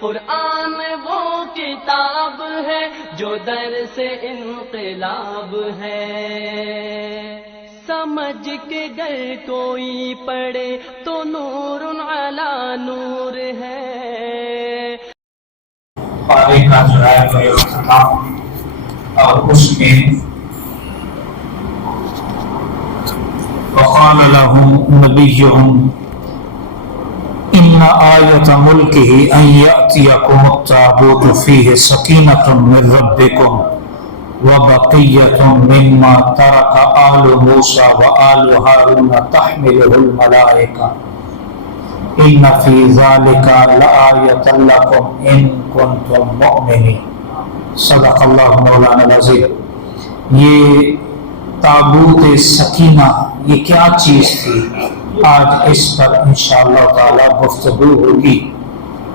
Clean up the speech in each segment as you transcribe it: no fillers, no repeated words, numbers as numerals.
قرآن وہ کتاب ہے جو در سے انقلاب ہے، سمجھ کے گر کوئی پڑھے تو نور علی نور ہے۔ پارے کا جو ہے اور اس میں وقال لهم نبيهم إن آية ملكه أن يأتيكم التابوت فيه سكينة من ربكم وبقية مما ترك آل موسى وآل هارون تحمله الملائكة إن في ذلك لآية لكم إن كنتم مؤمنين۔ صدق اللہ مولانا العظیم۔ یہ تابوت سکینہ یہ کیا چیز تھی، آج اس پر انشاءاللہ تعالی گفتگو ہوگی۔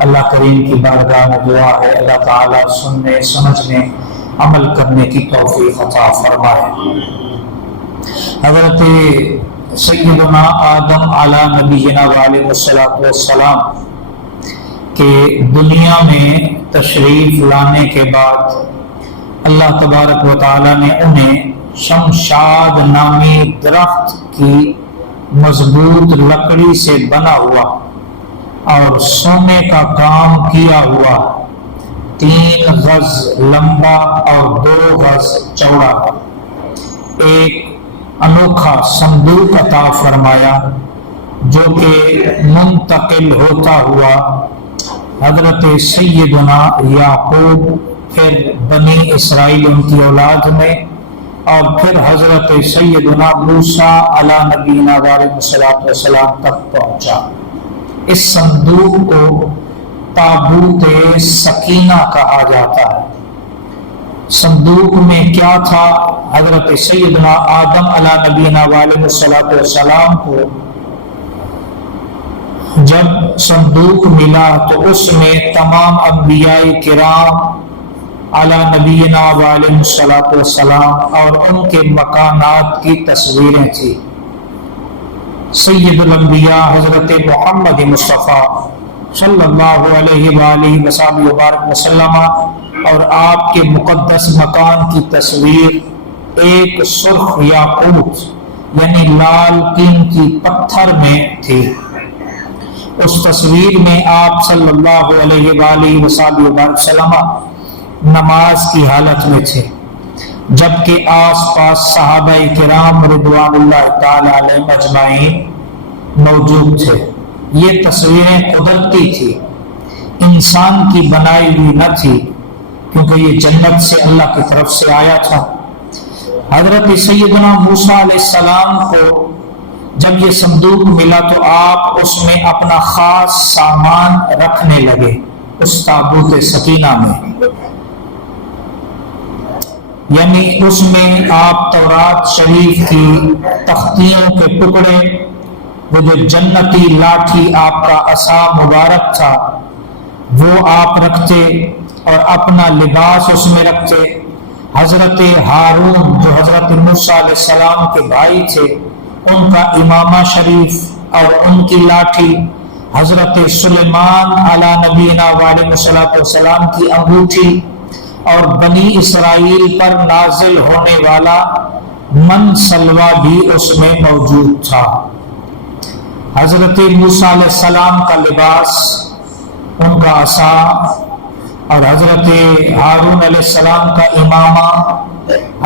اللہ کریم کی بارگاہ میں دعا ہے اللہ تعالی سننے سمجھنے عمل کرنے کی توفیق عطا فرمائے۔ حضرت سیدنا آدم علی نبینا علیہ السلام کہ دنیا میں تشریف لانے کے بعد اللہ تبارک و تعالی نے انہیں شمشاد نامی درخت کی مضبوط لکڑی سے بنا ہوا اور سونے کا کام کیا ہوا 3 گز لمبا اور 2 گز چوڑا ایک انوکھا صندوق عطا فرمایا، جو کہ منتقل ہوتا ہوا حضرت سیدنا یعقوب، پھر بنی اسرائیل ان کی اولاد میں، اور پھر حضرت سیدنا موسیٰ علی نبینا علیہ السلام تک پہنچا۔ اس صندوق کو تابوت سکینہ کہا جاتا ہے۔ صندوق میں کیا تھا؟ حضرت سیدنا آدم علی نبینا علیہ السلام کو جب صندوق ملا تو اس میں تمام انبیاء کرام علی نبینا علیہ السلام اور ان کے مکانات کی تصویریں تھیں۔ سید الانبیاء حضرت محمد مصطفیٰ صلی اللہ علیہ وآلہ وسلم وسلم اور آپ کے مقدس مکان کی تصویر ایک سرخ یاقوت یعنی لال قیمتی پتھر میں تھی۔ اس تصویر میں آپ صلی اللہ علیہ وآلہ وسلم نماز کی حالت میں تھے، جبکہ آس پاس صحابہ کرام رضوان اللہ تعالی علیہم اجمعین موجود تھے۔ یہ تصویریں قدرتی تھی، انسان کی بنائی ہوئی نہ تھی، کیونکہ یہ جنت سے اللہ کی طرف سے آیا تھا۔ حضرت سیدنا موسیٰ علیہ السلام کو جب یہ صندوق ملا تو آپ اس میں اپنا خاص سامان رکھنے لگے، اس تابوت سکینہ میں، یعنی اس میں آپ تورات شریف کی تختیوں کے ٹکڑے، وہ جو جنتی لاٹھی آپ کا عصا مبارک تھا وہ آپ رکھتے، اور اپنا لباس اس میں رکھتے۔ حضرت ہارون جو حضرت موسیٰ علیہ السلام کے بھائی تھے، ان کا امامہ شریف اور ان کی لاٹھی، حضرت سلیمان علی نبینا علیہ السلام کی انگوٹھی، اور بنی اسرائیل پر نازل ہونے والا من سلوہ بھی اس میں موجود تھا۔ حضرت موسیٰ علیہ السلام کا لباس، ان کا عصا، اور حضرت ہارون علیہ السلام کا امامہ،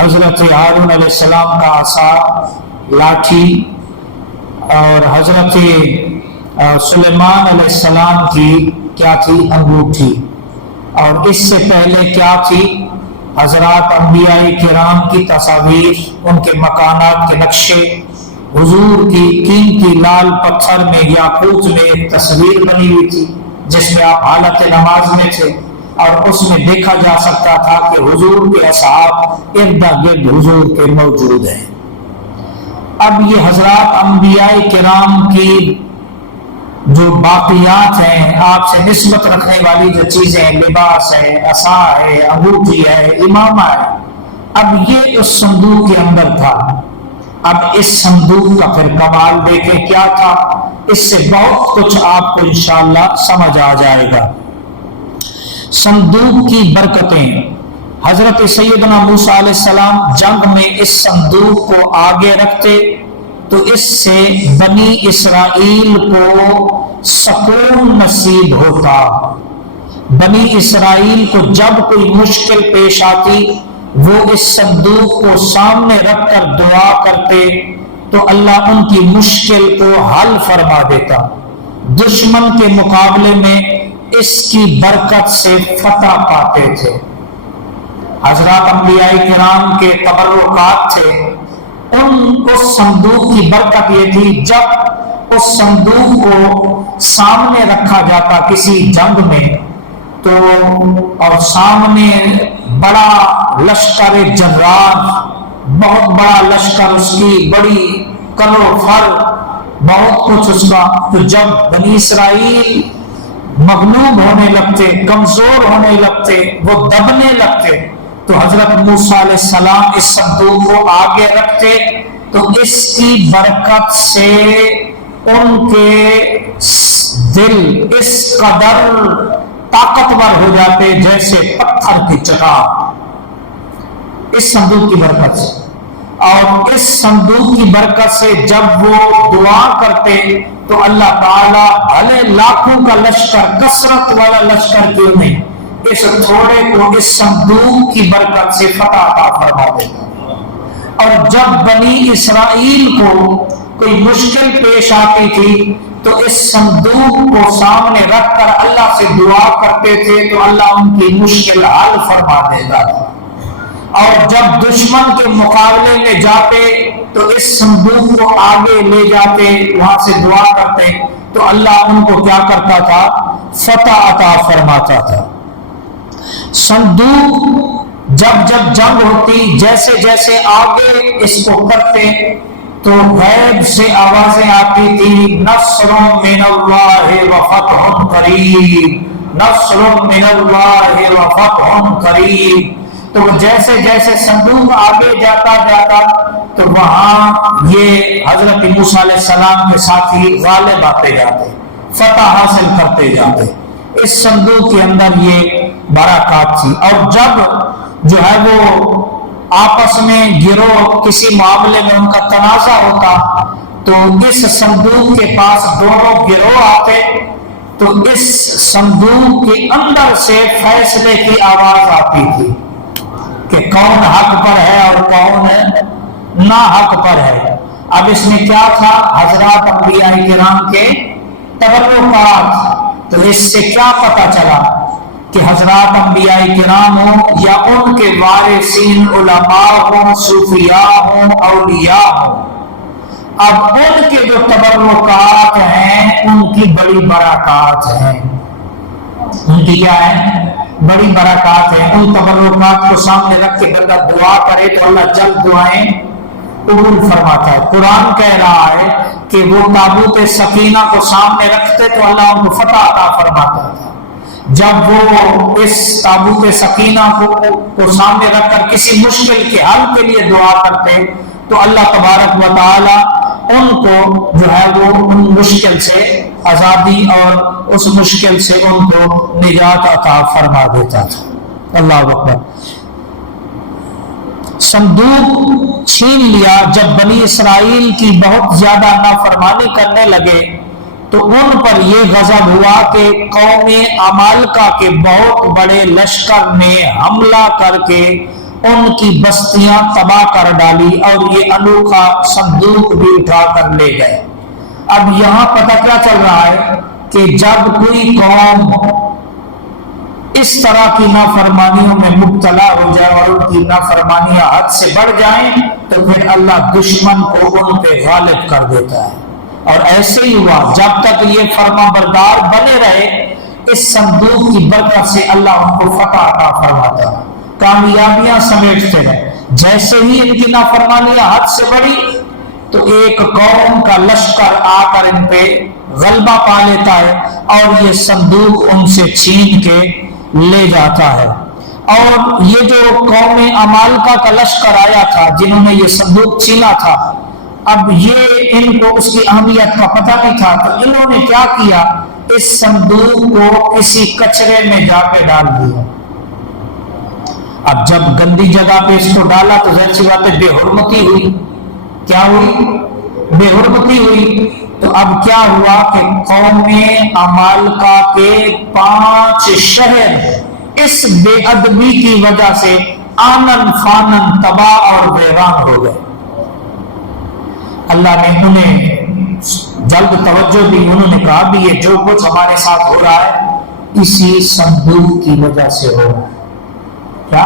حضرت ہارون علیہ السلام کا عصا لاٹھی، اور حضرت سلیمان علیہ السلام کی کیا تھی؟ انگوٹھی۔ اور اس سے پہلے کیا تھی؟ حضرات انبیاء کرام کی تصاویر، ان کے مکانات کے نقشے، حضور کی قیمتی لال پتھر میں یاقوت میں ایک تصویر بنی ہوئی تھی جس میں آپ حالت نماز میں تھے، اور اس میں دیکھا جا سکتا تھا کہ حضور کے اصحاب ارد گرد حضور کے موجود ہیں۔ اب یہ حضرات انبیاء کرام کی جو باقیات ہیں، آپ سے نسبت رکھنے والی جو چیزیں، لباس ہے، عصا ہے، انگوٹھی ہے، امامہ ہے، اب یہ اس صندوق کے اندر تھا۔ اب اس صندوق کا پھر کمال دیکھیں کیا تھا، اس سے بہت کچھ آپ کو انشاءاللہ سمجھ آ جائے گا۔ صندوق کی برکتیں، حضرت سیدنا موسیٰ علیہ السلام جنگ میں اس صندوق کو آگے رکھتے تو اس سے بنی اسرائیل کو سکون نصیب ہوتا۔ بنی اسرائیل کو جب کوئی مشکل پیش آتی وہ اس صندوق کو سامنے رکھ کر دعا کرتے تو اللہ ان کی مشکل کو حل فرما دیتا۔ دشمن کے مقابلے میں اس کی برکت سے فتح پاتے تھے۔ حضرات انبیاء کرام کے تبرکات تھے، اس صندوق کی برکت یہ تھی جب اس صندوق کو سامنے رکھا جاتا کسی جنگ میں تو اور سامنے بڑا لشکر جنرال، بہت بڑا لشکر، اس کی بڑی کرو فر، بہت کچھ اس کا، تو جب بنی اسرائیل مغلوب ہونے لگتے، کمزور ہونے لگتے، وہ دبنے لگتے تو حضرت موسیٰ علیہ السلام اس صندوق کو آگے رکھتے تو اس کی برکت سے ان کے دل اس قدر طاقتور ہو جاتے جیسے پتھر کی چٹان، اس صندوق کی برکت سے۔ اور اس صندوق کی برکت سے جب وہ دعا کرتے تو اللہ تعالیٰ بھلے لاکھوں کا لشکر، کثرت والا لشکر کیوں نہیں، اس تھوڑے کو اس صندوق کی برکت سے فتح عطا فرما دیتا۔ اور جب بنی اسرائیل کو کوئی مشکل پیش آتی تھی تو اس صندوق کو سامنے رکھ کر اللہ سے دعا کرتے تھے تو اللہ ان کی مشکل حل فرما دیتا تھا۔ اور جب دشمن کے مقابلے میں جاتے تو اس صندوق کو آگے لے جاتے، وہاں سے دعا کرتے تو اللہ ان کو کیا کرتا تھا؟ فتح عطا فرماتا تھا۔ صندوق جب جب جنگ ہوتی، جیسے جیسے آگے اس کو کرتے تو غیب سے آوازیں آتی تھی، نصر من اللہ و فتح قریب، نصر من اللہ و فتح قریب۔ تو جیسے جیسے صندوق آگے جاتا تو وہاں یہ حضرت موسیٰ علیہ السلام کے ساتھی غالب آتے جاتے، فتح حاصل کرتے جاتے۔ اس صندوق کے اندر یہ برکات تھی۔ اور جب جو ہے وہ آپس میں گروہ کسی معاملے میں ان کا تنازع ہوتا تو اس صندوق کے پاس دونوں گروہ آتے تو اس صندوق کے اندر سے فیصلے کی آواز آتی تھی کہ کون حق پر ہے اور کون نا حق پر ہے۔ اب اس میں کیا تھا؟ حضرات انبیاء کرام کے تبرکات۔ تو اس سے کیا پتہ چلا کہ حضرات انبیاء کرام ہوں یا ان کے وارثین علماء ہوں، صوفیاء ہوں، اولیاء ہوں، اب ان کے جو تبرکات ہیں ان کی بڑی برکات ہیں۔ ان کی کیا ہے؟ بڑی برکات ہے۔ ان تبرکات کو سامنے رکھ کے بندہ دعا کرے تو اللہ جلد دعائیں قبول فرماتا ہے۔ قرآن کہہ رہا ہے کہ وہ تابوت سکینہ کو سامنے رکھتے تو اللہ ان کو فتح عطا فرماتا تھا۔ جب وہ اس تابوت سکینہ کو سامنے رکھ کر کسی مشکل کے حل کے لیے دعا کرتے تو اللہ تبارک و تعالی ان کو جو ہے وہ ان مشکل سے آزادی اور اس مشکل سے ان کو نجات عطا فرما دیتا تھا۔ اللہ اکبر۔ صندوق چھین لیا جب بنی اسرائیل کی بہت زیادہ نافرمانی کرنے لگے تو ان پر یہ غضب ہوا کہ قوم عمالقہ کے بہت بڑے لشکر نے حملہ کر کے ان کی بستیاں تباہ کر ڈالی اور یہ انوکھا صندوق بھی اٹھا کر لے گئے۔ اب یہاں پتہ کیا چل رہا ہے کہ جب کوئی قوم اس طرح کی نافرمانیوں میں مبتلا ہو جائے اور ان کی نافرمانیاں حد سے بڑھ جائیں تو پھر اللہ دشمن کو ان پہ غالب کر دیتا ہے۔ اور ایسے ہی ہوا، جب تک یہ فرما بردار بنے رہے اس صندوق کی برکت سے اللہ ان کو فتح عطا فرماتا ہے، کامیابیاں سمیٹتے رہے۔ جیسے ہی ان کی نافرمانیاں حد سے بڑھی تو ایک قوم کا لشکر آ کر ان پہ غلبہ پا لیتا ہے اور یہ صندوق ان سے چھین کے لے جاتا ہے۔ اور یہ جو قوم عمالقہ کا لشکر آیا تھا جنہوں نے یہ صندوق چھینا تھا، اب یہ ان کو اس کی اہمیت کا پتہ نہیں تھا تو انہوں نے کیا کیا اس صندوق کو کسی کچرے میں جا کے ڈال دیا۔ اب جب گندی جگہ پہ اس کو ڈالا تو ظاہر سی بات ہے بے حرمتی ہوئی۔ کیا ہوئی؟ بے حرمتی ہوئی۔ تو اب کیا ہوا کہ قوم عمالقہ کے 5 شہر اس بے ادبی کی وجہ سے آنن فانن تباہ اور ویران ہو گئے۔ اللہ نے انہیں جلد توجہ دی، انہوں نے کہا بھی یہ جو کچھ ہمارے ساتھ ہو رہا ہے اسی صندوق کی وجہ سے ہو رہا ہے۔ کیا؟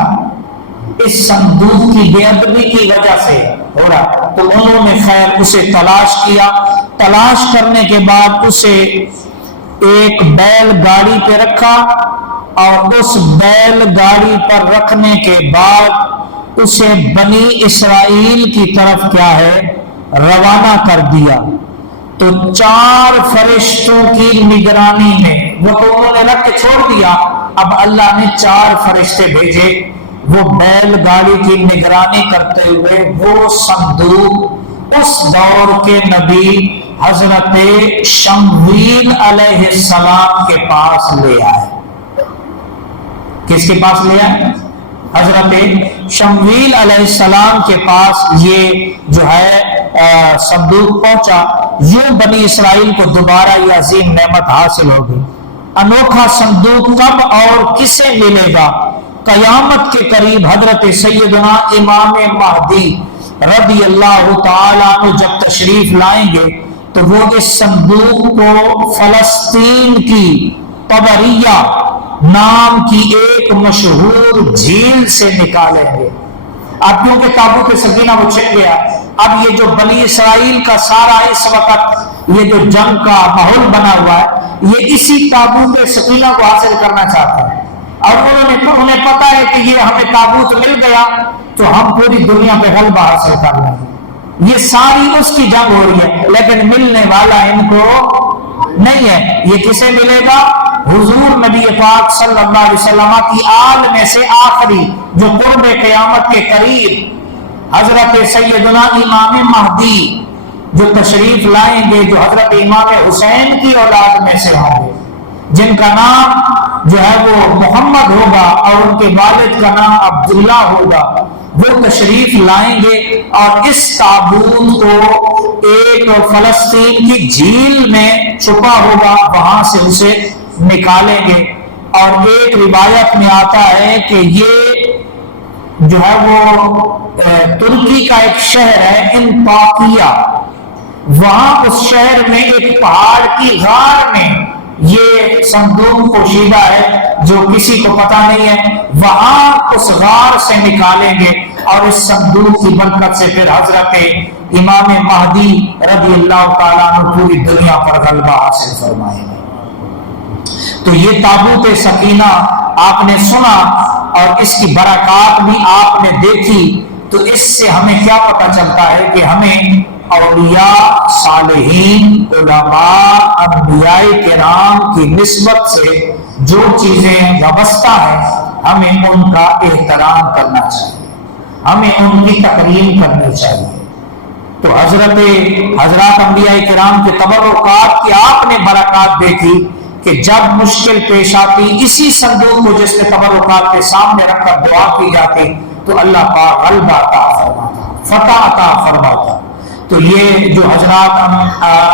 اس صندوق کی بے ادبی کی وجہ سے ہو رہا۔ تو انہوں نے خیر اسے تلاش کیا، تلاش کرنے کے بعد اسے ایک بیل گاڑی پہ رکھا، اور اس بیل گاڑی پر رکھنے کے بعد اسے بنی اسرائیل کی طرف کیا ہے روانہ کر دیا۔ تو 4 فرشتوں کی نگرانی میں، وہ تو انہوں نے رکھ کے چھوڑ دیا، اب اللہ نے 4 فرشتے بھیجے، وہ بیل گاڑی کی نگرانی کرتے ہوئے وہ صندوق اس دور کے نبی حضرت شمویل علیہ السلام کے پاس لے آئے۔ کس کے پاس لے آئے؟ حضرت شمویل علیہ السلام کے پاس یہ جو ہے صندوق پہنچا۔ یوں بنی اسرائیل کو دوبارہ یہ عظیم نعمت حاصل ہو گئی۔ انوکھا صندوق کب اور کسے ملے گا؟ قیامت کے قریب حضرت سیدنا امام مہدی رضی اللہ تعالیٰ عنہ جب تشریف لائیں گے تو وہ اس صندوق کو فلسطین کی طبریہ نام کی ایک مشہور جھیل سے نکالیں گے۔ اب کیونکہ تابوت سکینہ وہ چھن گیا، اب یہ جو بنی اسرائیل کا سارا اس وقت یہ جو جنگ کا ماحول بنا ہوا ہے یہ اسی تابوت سکینہ کو حاصل کرنا چاہتے ہیں، اور انہیں پتا ہے کہ یہ ہمیں تابوت مل گیا تو ہم پوری دنیا پہ غلبہ حاصل کر لیں گے۔ یہ ساری اس کی جنگ ہو رہی ہے، لیکن ملنے والا ان کو نہیں ہے۔ یہ کسے ملے گا؟ حضور نبی پاک صلی اللہ علیہ وسلم کی آل میں سے آخری جو قرب قیامت کے قریب حضرت سیدنا امام مہدی جو تشریف لائیں گے، جو حضرت امام حسین کی اولاد میں سے ہوں گے، جن کا نام جو ہے وہ محمد ہوگا اور ان کے والد کا نام عبداللہ ہوگا، وہ تشریف لائیں گے اور اس تابوت کو ایک فلسطین کی جھیل میں چھپا ہوگا وہاں سے اسے نکالیں گے۔ اور ایک روایت میں آتا ہے کہ یہ جو ہے وہ ترکی کا ایک شہر ہے انطاکیہ، وہاں اس شہر میں ایک پہاڑ کی غار میں یہ صندوق پوشیدہ ہے جو کسی کو پتہ نہیں ہے، وہاں اس غار سے نکالیں گے اور اس صندوق کی برکت سے پھر حضرت امام مہدی رضی اللہ تعالیٰ عنہ پوری دنیا پر غلبہ حاصل فرمائیں گے۔ تو یہ تابوت سکینہ آپ نے سنا اور اس کی برکات بھی آپ نے دیکھی، تو اس سے ہمیں کیا پتہ چلتا ہے کہ ہمیں اولیاء، صالحین، علماء، انبیاء کرام کی نسبت سے جو چیزیں وابستہ ہیں ہمیں ان کا احترام کرنا چاہیے، ہمیں ان کی تکریم کرنی چاہیے۔ تو حضرات انبیاء کرام کے تبرکات کی آپ نے برکات دیکھی کہ جب مشکل پیش آتی اسی صندوق کو جس کے تبرکات کے سامنے رکھ کر دعا کی جاتی تو اللہ پاک غلبہ عطا فرماتا، فتح عطا فرماتا۔ تو یہ جو حضرات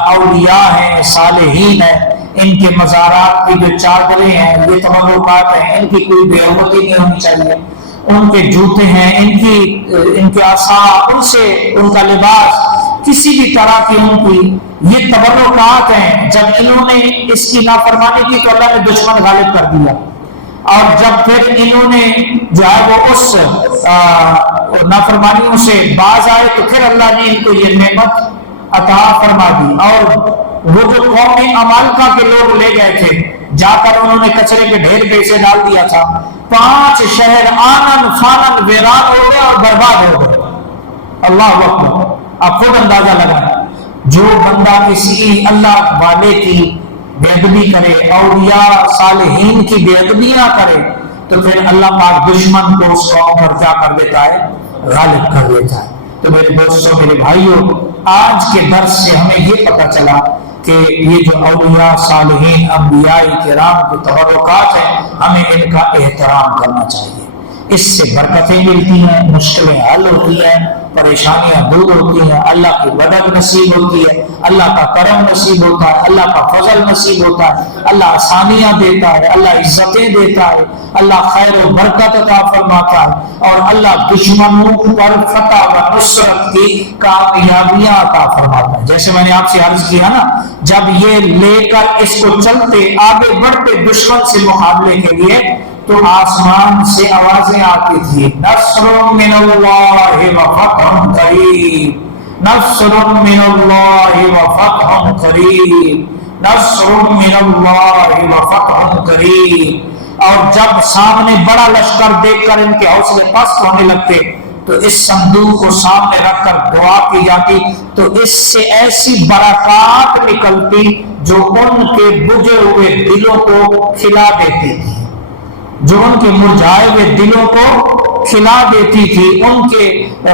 اولیاء ہیں، صالحین ہیں، ان کے مزارات کی جو چادریں ہیں، یہ تبرکات ہیں، ان کی کوئی بے حرمتی نہیں ہونی چاہیے۔ ان کے جوتے ہیں، ان کے عصا، ان سے ان کا لباس، کسی بھی طرح کی ان کی یہ تبرکات ہیں۔ جب انہوں نے اس کی نافرمانی کی تو اللہ نے دشمن غالب کر دیا، اور جب پھر انہوں نے جو ہے وہ اس نافرمانیوں سے باز آئے تو پھر اللہ نے ان کو یہ نعمت عطا فرما دی۔ اور وہ جو قوم عمالقہ کے لوگ لے گئے تھے، جا کر انہوں نے کچرے کے ڈھیر پہ اسے ڈال دیا تھا، 5 شہر آنن فانن ویران ہو گئے اور برباد ہو گئے۔ اللہ اکبر! آپ خود اندازہ لگائیں، جو بندہ کسی اللہ والے کی بے ادبی کرے، اولیاء صالحین کی بے ادبیاں کرے، تو پھر اللہ پاک دشمن کو اس قوم پر کیا کر دیتا ہے؟ غالب کر دیتا ہے۔ تو میرے دوستوں، میرے بھائیوں، آج کے درس سے ہمیں یہ پتہ چلا کہ یہ جو اولیاء صالحین انبیاء کرام کے تبرکات ہیں ہمیں ان کا احترام کرنا چاہیے. اس سے برکتیں ملتی ہیں، مشکلیں حل ہوتی ہیں، پریشانیاں دور ہوتی ہیں، اللہ کی مدد نصیب ہوتی ہے، اللہ کا کرم نصیب ہوتا ہے، اللہ کا فضل نصیب ہوتا ہے، اللہ آسانیاں دیتا ہے، اللہ عزتیں دیتا ہے، اللہ خیر و برکت عطا فرماتا ہے، اور اللہ دشمنوں پر فتح و نصرت کی کامیابیاں عطا فرماتا ہے. جیسے میں نے آپ سے عرض کیا نا، جب یہ لے کر اس کو چلتے آگے بڑھتے دشمن سے مقابلے کے لیے تو آسمان سے آوازیں آتی تھی، نصر من اللہ و فتح قریب، نصر من اللہ و فتح قریب، نصر من اللہ و فتح قریب. اور جب سامنے بڑا لشکر دیکھ کر ان کے حوصلے پست ہونے لگتے تو اس صندوق کو سامنے رکھ کر دعا کی جاتی تو اس سے ایسی برکات نکلتی جو ان کے بجھے ہوئے دلوں کو کھلا دیتی تھی، جو ان کے مرجھائے ہوئے دلوں کو کھلا دیتی تھی، ان کے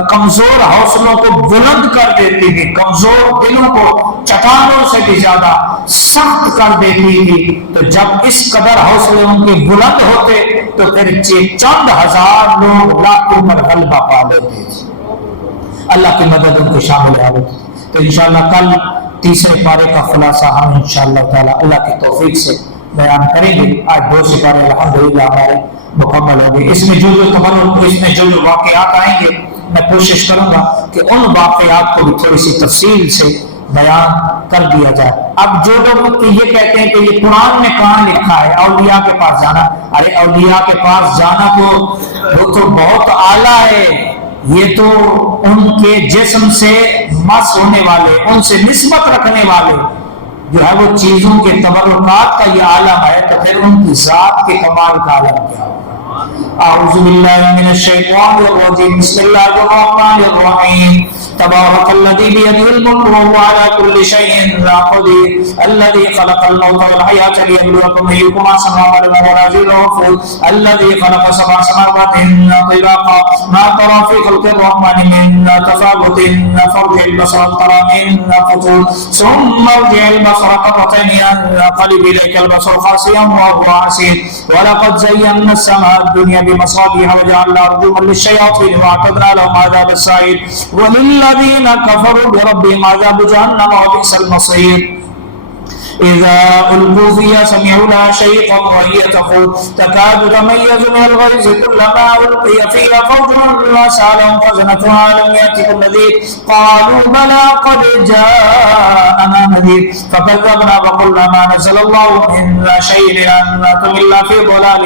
کمزور حوصلوں کو بلند کر دیتی تھی، کمزور دلوں کو چٹانوں سے بھی زیادہ سخت کر دیتی تھی. تو جب اس قدر حوصلے ان کے بلند ہوتے تو پھر چند ہزار لوگ لاکھوں پر غلبہ پا لیتے تھے. اللہ کی مدد ان کو شامل آ گئی. تو انشاءاللہ کل تیسرے پارے کا خلاصہ ہم انشاءاللہ تعالی اللہ کی توفیق سے بیان کریں گے. آج 2 سپارے الحمدللہ ہمارے مکمل ہو گئے. اس میں جو واقعات آئیں گے میں کوشش کروں گا کہ ان واقعات کو بھی تھوڑی سی تفصیل سے بیان کر دیا جائے. اب جو لوگ یہ کہتے ہیں کہ یہ قرآن میں کہاں لکھا ہے اولیاء کے پاس جانا، ارے اولیاء کے پاس جانا تو وہ تو بہت اعلیٰ ہے، یہ تو ان کے جسم سے مس ہونے والے، ان سے نسبت رکھنے والے جو ہے وہ چیزوں کے تبرکات کا یہ عالم ہے، تو پھر ان کی ذات کے کمال کا عالم کیا ہوگا. اعوذ باللہ من الشیطان الرجیم، بسم اللہ الرحمن الرحیم. تبارک الذی بیدہ الملک وهو علی کل شیء قدیر، الذی خلق الموت والحیاۃ لیبلوکم ایکم احسن عملا وهو العزیز الغفور، الذی خلق سبع سماوات طباقا ما ترى في خلق الرحمن من تفاوت فارجع البصر هل ترى من فطور ثم ارجع البصر كرتين ينقلب اليك البصر خاسئا وهو حسير، ولقد زينا السماء الدنيا بمصابيح وجعلنا رجوما للشياطين واعتدنا لهم عذاب السعير، وللذين كفروا بربهم عذاب جهنم وبئس المصير. إذا ألقوا فيها سمعوا لها شيئا وهي تقول تكاد تميز من الغيظ كلما ألقي فيها فوج سألهم خزنتها ألم يأتكم نذير قالوا بلى قد جاءنا نذير فكذبنا وقلنا ما نزل الله من شيء إن أنتم إلا في ضلال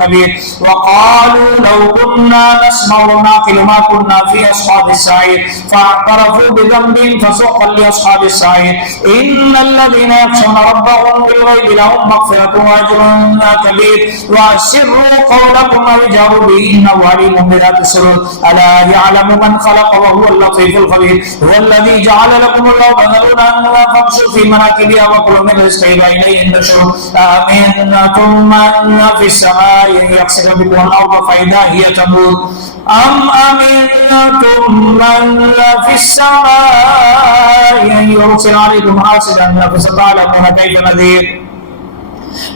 كبير، وقالوا لو كنا نسمع ونعقل ما كنا في أصحاب السعير فاعترفوا بذنبهم فسحقا لأصحاب السعير. إن الذين يخشون ربهم بالغيب لهم مغفرة وأجر كبير، وأسروا قولكم أو اجهروا به إنه عليم بذات الصدور، ألا يعلم من خلق وهو اللطيف الخبير. هو الذي جعل لكم الأرض ذلولا فامشوا في مناكبها وكلوا من رزقه وإليه النشور. أأمنتم من في السماء يخسف بكم الأرض فإذا هي تمور، أم أمنتم من في السماء أن يرسل عليكم حاصبا فستعلمون كيف نذير.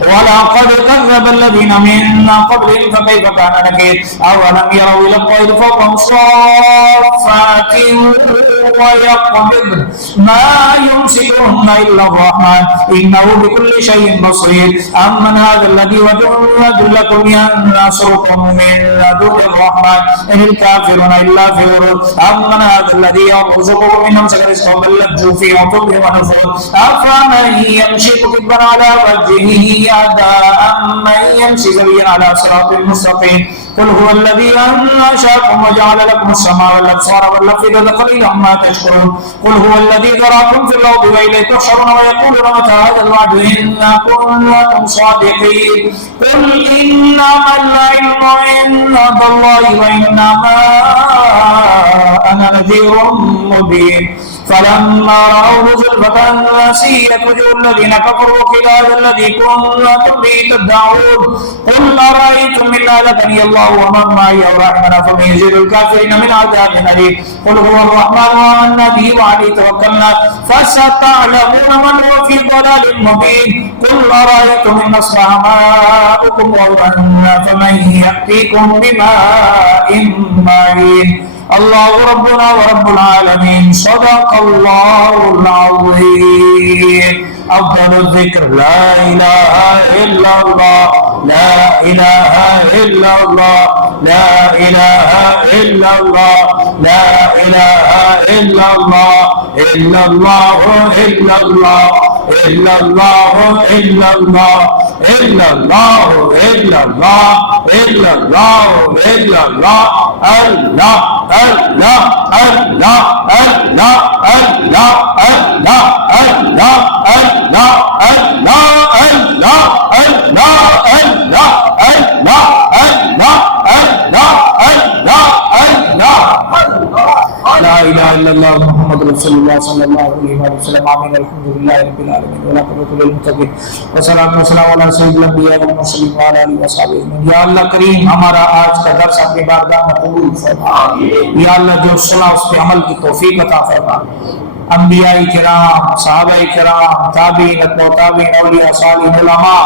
ولقد كذب الذين من قبلهم فكيف كان نكير. أولم يروا إلى الطير فوقهم صافات ويقبضن ما يمسكهن إلا الرحمن إنه بكل شيء بصير. أمن هذا الذي وجد لكم ينصركم من دون الرحمن إن الكافرون إلا في غرور. أمن هذا الذي يرزقكم من أمسك رزقه بل لجوا في عتب ونفور. أفمن يمشي مكبا على وجهه من يمشي سويا على صراط مستقيم. قل هو الذي أنشأكم وجعل لكم السماء والأبصار والأفئدة قليلا ما تشكرون. قل هو الذي ذراكم في الأرض وإليه تحشرون ويقولون متى هذا الوعد إن كنتم صادقين. قل إنما العلم عند الله وإنما أنا نذير مبين. فلما رأوه زلفة سيئت وجوه الذين كفروا وقيل هذا الذي كنتم به تدعون قل أرأيتم إن أهلكني الله ومن معي أو رحمنا فمن يزيد الكافرين من عذاب أليم قل هو الرحمن آمنا به وعليه توكلنا فستعلمون من هو في ضلال مبين قل أرأيتم إن أصبح ماؤكم غورا فمن يأتيكم بماء معين الله ربنا ورب العالمين صدق الله العظيم أفضل الذكر لا إله إلا الله لا إله إلا الله لا إله إلا الله لا إله إلا الله إلا الله إلا الله إلا الله إلا الله إلا الله إلا الله إلا الله إلا الله الله الله الله الله الله الله الله الله لا إله إلا الله محمد رسول الله صلى الله عليه وسلم آمين الحمد لله رب العالمين والعاقبة للمتقين والصلاة والسلام على سيد الأنبياء والمرسلين وعلى آله وصحبه أجمعين یا اللہ کریم ہمارا آج کا درس اپنی بارگاہ میں قبول فرما یا اللہ جو صلاح اس پہ عمل کی توفیق عطا فرما انبیاء کرام صحابہ کرام تابعین اتباع تابعین اولیاء صالحین علماء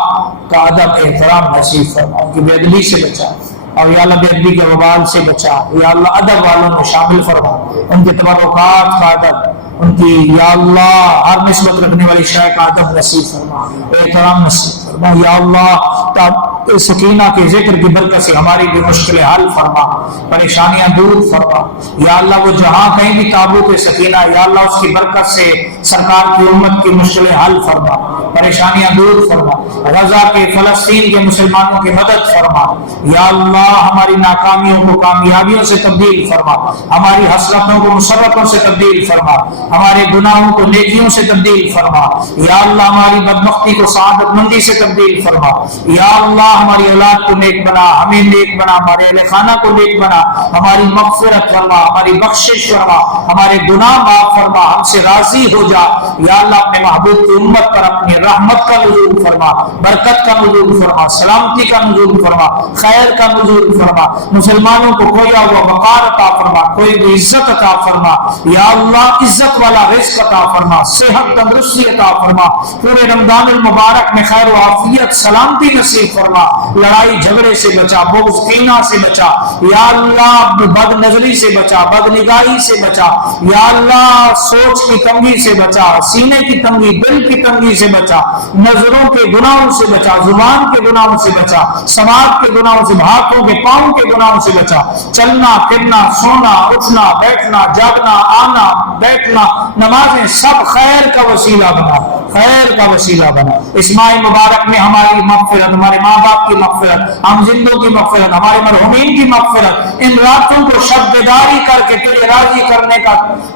کا ادب احترام نصیب فرما ان کی بے ادبی سے بچا اور یا اللہ بے ادبی کے وبال سے بچا یا اللہ ادب والوں میں شامل فرما ان کے تبرکات کا ادب ان کی یا اللہ ہر نسبت رکھنے والی شے کا ادب نصیب فرما احترام نصیب فرما یا اللہ سکینہ کے ذکر کی برکت سے ہماری بھی مشکلیں حل فرما پریشانیاں دور فرما یا اللہ وہ جہاں کہیں بھی تابوت سکینہ یا اللہ اس کی برکت سے سرکار کی امت کی مشکلیں حل فرما پریشانیاں دور فرما غزہ کے فلسطین کے مسلمانوں کی مدد فرما یا اللہ ہماری ناکامیوں کو کامیابیوں سے تبدیل فرما ہماری حسرتوں کو مسرتوں سے تبدیل فرما ہمارے گناہوں کو نیکیوں سے تبدیل فرما یا اللہ ہماری بدبختی کو سعادت مندی سے تبدیل فرما یا اللہ ہماری اولاد کو نیک بنا ہمیں نیک بنا ہمارے اہل خانہ کو نیک بنا ہماری مغفرت فرما ہماری بخشش فرما ہمارے گناہ معاف فرما ہم سے راضی ہو جا یا اللہ اپنے محبوب کی امت پر اپنی رحمت کا نزول فرما برکت کا نزول فرما سلامتی کا نزول فرما خیر کا نزول فرما مسلمانوں کو کھویا ہوا وقار عطا فرما کوئی بھی عزت عطا فرما یا اللہ عزت والا رزق عطا فرما صحت تندرستی عطا فرما پورے رمضان المبارک میں خیر و عافیت سلامتی نصیب فرما لڑائی جھگڑے سے بچا بغض کینہ سے بچا یا اللہ بد نظری سے بچا بد نگاہی سے بچا یا اللہ سوچ کی تنگی سے بچا سینے کی تنگی دل کی تنگی سے بچا نظروں کے گناہوں سے بچا زبان کے گناہوں سے بچا سماعت کے گناہوں سے ہاتھوں کے پاؤں کے گناہوں سے بچا چلنا پھرنا سونا اٹھنا بیٹھنا جاگنا آنا بیٹھنا نمازیں سب خیر کا وسیلہ بنا خیر کا وسیلہ بنا اس ماہ مبارک میں ہماری مغفرت ہمارے ماں باپ کی مغفرت ہم زندوں کی مغفرت ہمارے مرحومین کی مغفرت ان راتوں کو شب بیداری کر کے تجھے راضی کرنے کا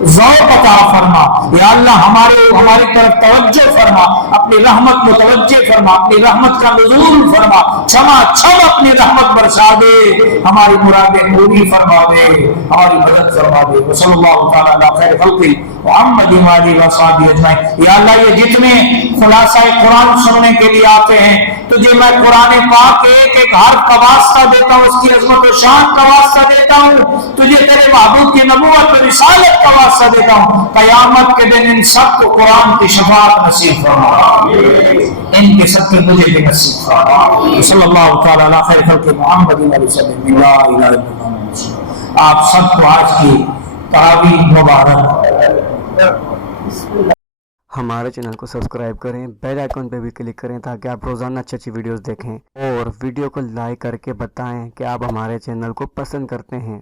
ذوق عطا فرما یا اللہ ہماری طرف توجہ فرما اپنی رحمت متوجہ فرما اپنی رحمت کا نزول فرما چھما چھم اپنی رحمت برسا دے ہماری مرادیں پوری فرما دے ہماری مدد فرما دے صلی اللہ تعالی علی خیر خلقی محمد وآلہ وصحبہ اجمعین یا اللہ یہ جتنے خلاصہ قرآن سننے کے لیے آتے ہیں تجھے میں قرآن پاک ایک ایک حرف کا واسطہ دیتا ہوں اس کی عظمت و شان کا واسطہ دیتا ہوں تجھے تیرے محبوب کی نبوت و رسالت کا واسطہ دیتا ہوں قیامت کے دن ان سب کو قرآن کی شفاعت نصیب فرما ان کے سب کے مجھے بھی نصیب فرما صلی اللہ تعالی علی خیر خلق محمد وآلہ وسلم لا الہ الا اللہ آپ سب کو آج کی تراویح مبارک ہمارے چینل کو سبسکرائب کریں بیل آئیکن پہ بھی کلک کریں تاکہ آپ روزانہ اچھی ویڈیوز دیکھیں اور ویڈیو کو لائک کر کے بتائیں کہ آپ ہمارے چینل کو پسند کرتے ہیں